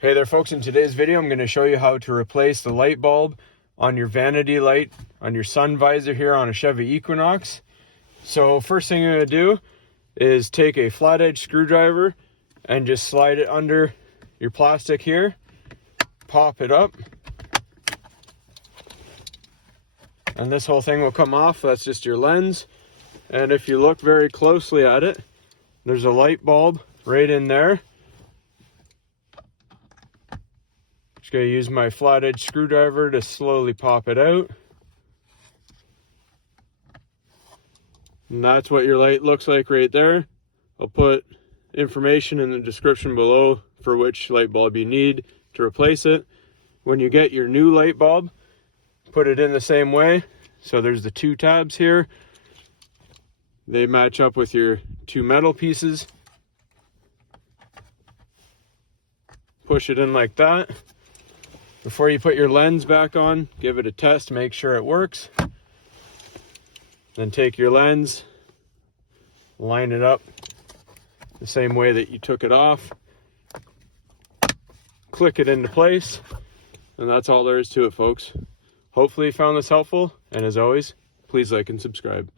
Hey there folks, in today's video I'm going to show you how to replace the light bulb on your vanity light on your sun visor here on a Chevy Equinox. So first thing you're going to do is take a flat edge screwdriver and just slide it under your plastic here, pop it up, and this whole thing will come off. That's just your lens. And if you look very closely at it, there's a light bulb right in there. Just going to use my flat edge screwdriver to slowly pop it out. And that's what your light looks like right there. I'll put information in the description below for which light bulb you need to replace it. When you get your new light bulb, put it in the same way. So there's the two tabs here. They match up with your two metal pieces. Push it in like that. Before you put your lens back on, give it a test, make sure it works. Then take your lens, line it up the same way that you took it off, click it into place, and that's all there is to it, folks. Hopefully you found this helpful, and as always, please like and subscribe.